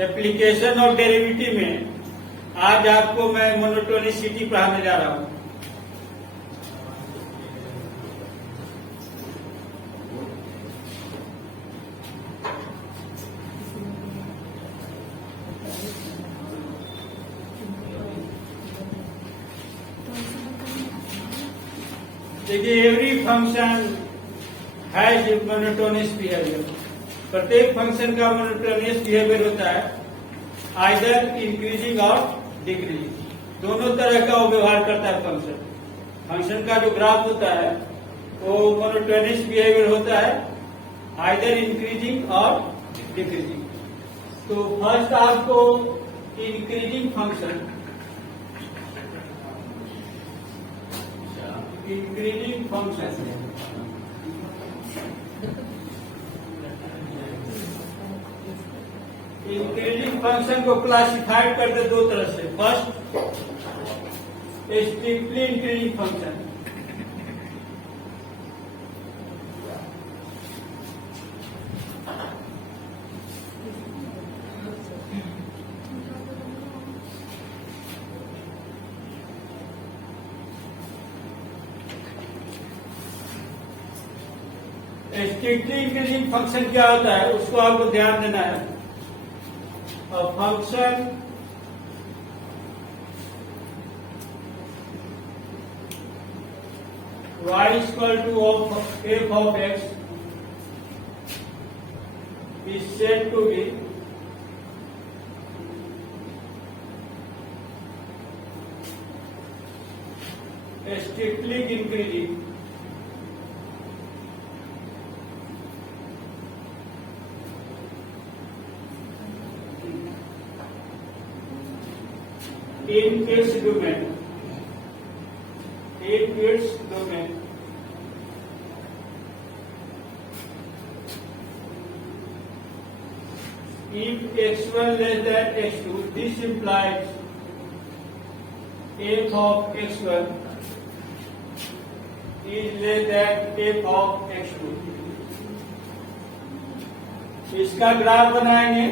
Application of derivative में आज आपको मैं मोनोटोनिसिटी पढ़ाने जा रहा हूँ। देखिए, every function has monotonous behaviour. प्रत्येक फंक्शन का मोनोटोनियस बिहेवियर होता है, आइदर इंक्रीजिंग और डिक्रीजिंग। दोनों तरह का वो व्यवहार करता है फंक्शन। फंक्शन का जो ग्राफ होता है वो मोनोटोनियस बिहेवियर होता है, आइदर इंक्रीजिंग और डिक्रीजिंग। तो फर्स्ट आपको इंक्रीजिंग फंक्शन इंक्रीजिंग फंक्शन को क्लासिफाइड करते दो तरह से। First, strictly increasing function. Strictly increasing function क्या होता है उसको आपको ध्यान देना है। Function y equal to f of x is said to be strictly increasing in its domain. In its domain. If x1 less than x2, this implies f of x1 is less than f of x2. इसका ग्राफ बनाएंगे।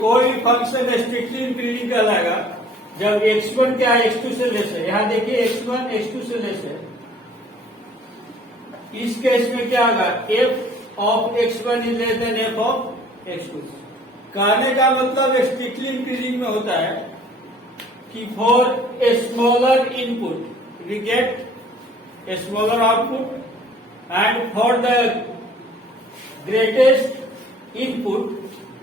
कोई function strictly increasing कहलाएगा जब x1 क्या x2 से लेस है। यहां देखिए x1 x2 से लेस है। इस केस में क्या होगा, f of x1 is less than f of x2। कहने का मतलब स्ट्रिक्टली इंक्रीजिंग में होता है कि for a smaller input we get a smaller output and for the greatest input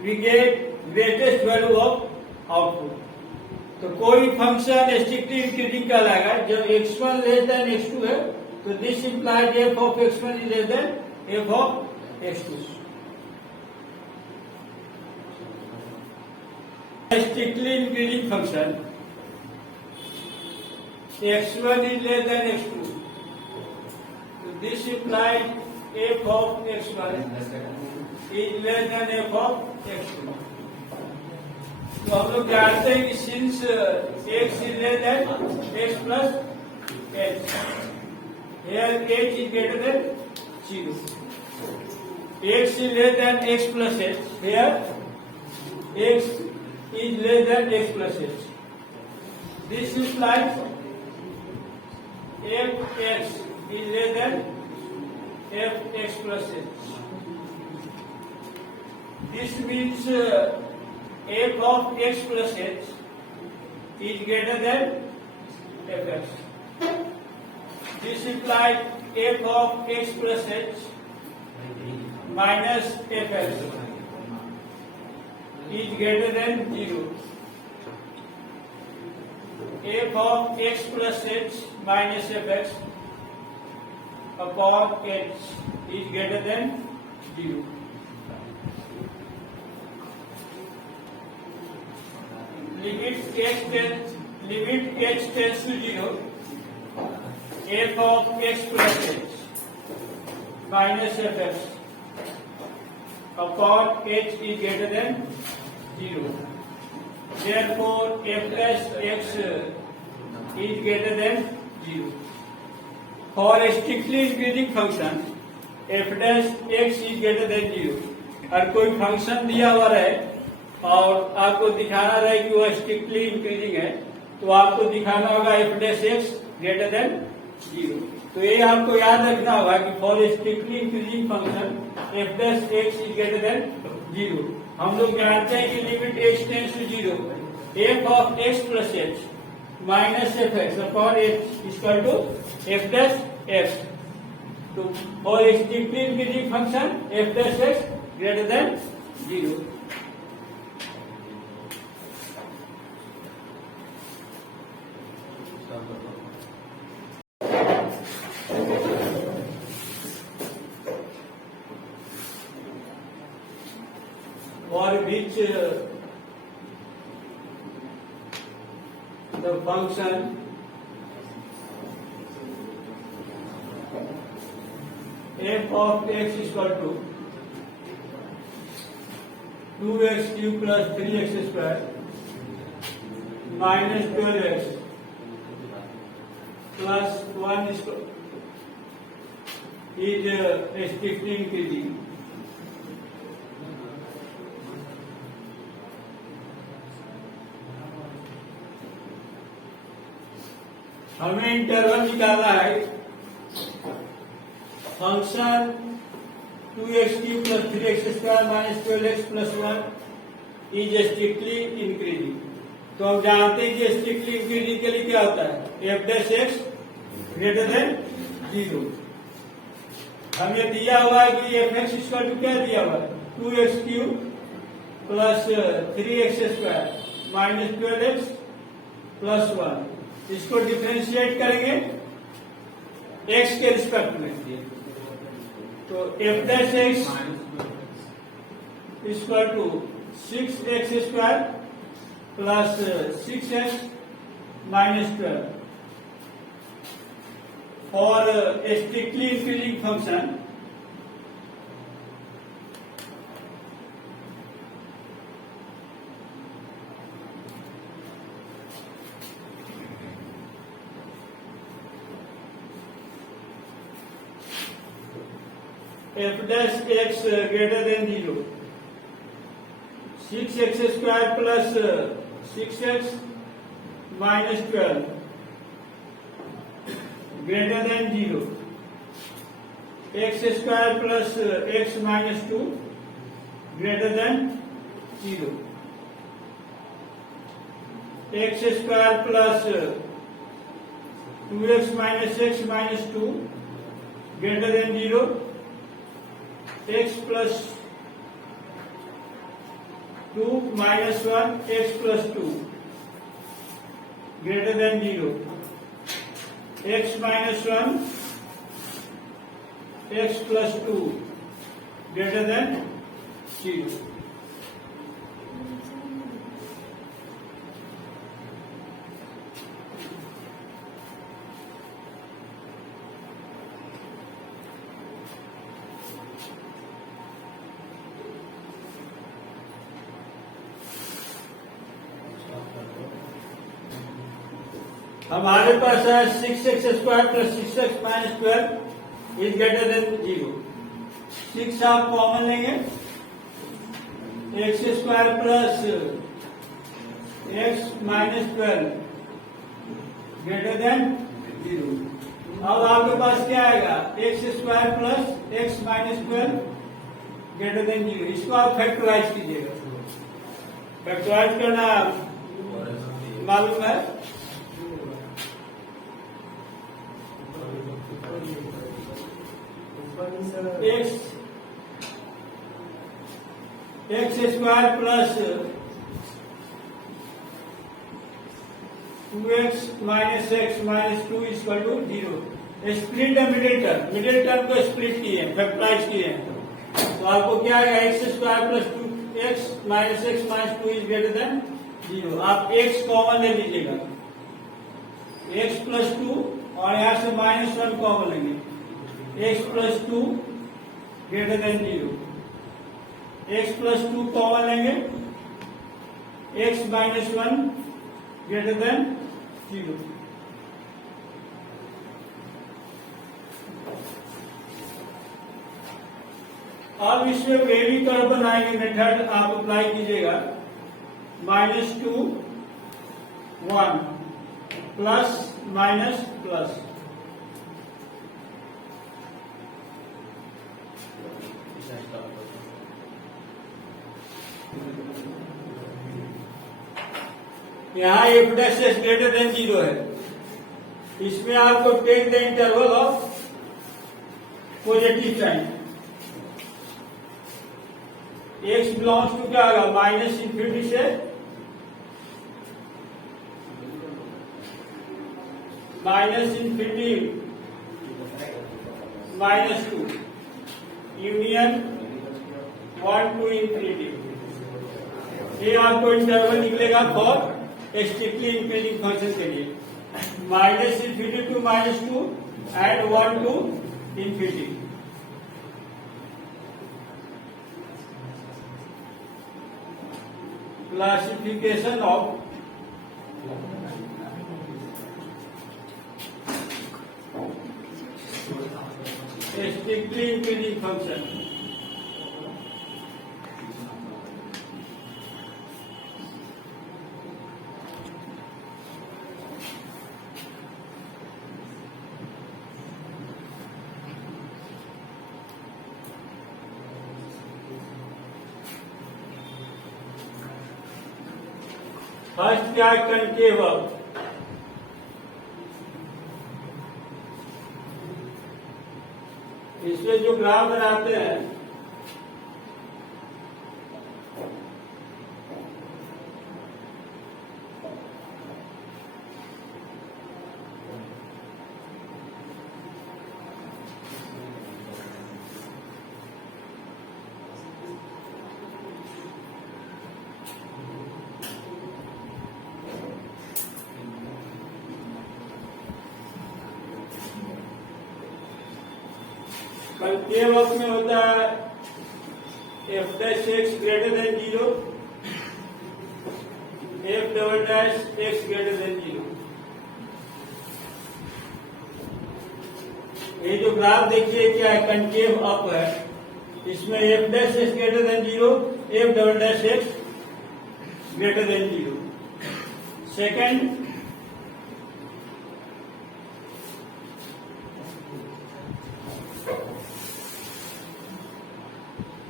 we get greatest value of output. तो कोई function strictly increasing कहलाएगा जब x1 लेस देन x2 है, तो this implies f of x1 is less than f of x2। Strictly increasing function x1 is less than x2, so this implies f of x1 is less than f of x2। तो हम लोग जानते हैं कि since x is less than x plus h, here h is greater than 0। x is less than x plus h, here x is less than x plus h। This implies fx is less than fx plus h. This means f of x plus h is greater than fx. This implies f of x plus h minus fx is greater than 0. f of x plus h minus fx upon h is greater than 0. limit h tends to 0, f of x plus h minus fx upon h is greater than 0. Therefore, f dash x is greater than 0. For a strictly increasing function, f dash x is greater than 0. और कोई फंक्शन दिया हुआ रहे और आपको दिखाना रहे कि वह स्ट्रिक्टली इंक्रीजिंग है, तो आपको दिखाना होगा f dash x greater than 0. तो ये आपको याद रखना होगा कि for a strictly increasing function f dash x is greater than 0. हम लोग जानते हैं कि limit x tends to 0, f of x plus h minus f x upon h equal to f dash x. तो for a strictly increasing function f dash x greater than 0. For which the function f of x is equal to 2x cube plus 3x square minus 12x plus 1 is strictly increasing. हमें इंटरवल निकालना है. Function 2x cube plus 3x square minus 12x plus 1 is strictly increasing. तो हम जानते हैं कि strictly increasing के लिए क्या होता है, F dash x greater than 0. हमें दिया हुआ है कि एफ एक्स इक्वल टू क्या दिया हुआ है, 2x cube plus 3x square minus 12x प्लस 1. इसको डिफ्रेंशिएट करेंगे x के रिस्पेक्ट में, तो f dash x equal to 6x square plus 6x minus 12. For strictly increasing function f dash x greater than 0, 6x square plus 6x minus 12 greater than 0, x square plus x minus 2 greater than 0, x square plus 2x minus x minus 2 greater than 0, x plus 2 minus 1 x plus 2 greater than 0, x minus 1 x plus 2 greater than 0. हमारे पास है 6x square plus 6x minus 12 is greater than 0. 6 आप common लेंगे, x square plus x minus 12 greater than 0. अब आपके पास क्या आएगा, x square plus x minus 12 greater than 0. इसको आप फैक्टराइज कीजिएगा. फैक्टराइज करना मालूम है, x square plus 2x minus x minus 2 equal to 0. Split है मिडिल टर्म को स्प्लिट किए, फैक्टराइज किए, तो आपको क्या आएगा, x square plus 2x minus x minus 2 is greater than 0। आप x कॉमन ले लीजिएगा, x प्लस 2 और यहाँ से -1 कॉमन लेंगे, x plus 2 greater than 0। x plus 2 common लेंगे, x माइनस 1 ग्रेटर देन 0। अब इसमें वेवी कर्व बनाएंगे, मेथड आप अप्लाई कीजिएगा। -2 1 प्लस माइनस प्लस, यहाँ f dash s greater than 0 है। इसमें आपको take the interval of positive sign. X belongs to क्या होगा, -∞ से -∞ -2 यूनियन 1 to ∞। ये आपको इंटरवल निकलेगा फॉर स्ट्रिक्टली इंक्रीजिंग फंक्शन के लिए, -∞ to -2 एंड 1 to ∞। Classification of strictly increasing function. First क्या है, कनकेव। इसमें जो ग्राफ बनाते हैं कंकेव में होता है F dash x greater than 0, f double dash x greater than 0। ये जो ग्राफ देखिए क्या है, कंकेव अप है। इसमें f dash x greater than 0, f double dash x greater than 0। Second,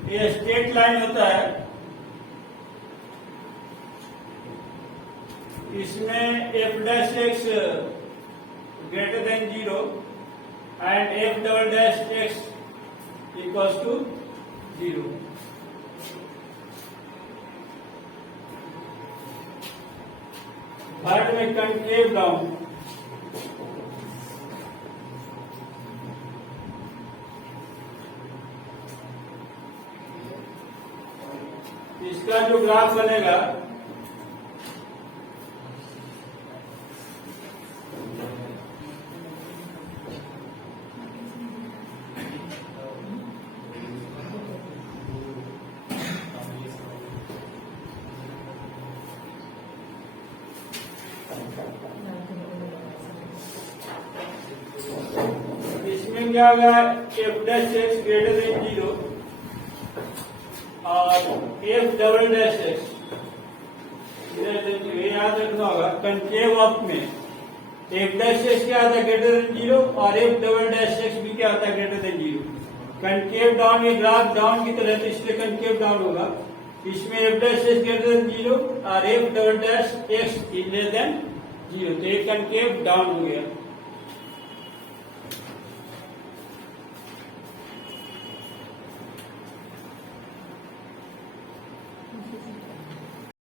ये स्ट्रेट लाइन होता है, इसमें f dash x greater than 0 and f double dash x equals to 0। Third में कंकेव डाउन, इसका जो graph बनेगा इसमें क्या होगा, f dash x greater than 0 और एफ डबल डैश एक्स ये याद रखना होगा। कंकेव अप में एफ डैश एक्स क्या आता है, ग्रेटर देन 0 और एफ डबल डैश एक्स भी क्या आता है, ग्रेटर देन 0। कंकेव डाउन, ये ग्राफ डाउन की तरह, तो इसलिए कंकेव डाउन होगा। इसमें f dash x greater than 0 और F double dash x is less than 0, तो ये कंकेव डाउन हो गया।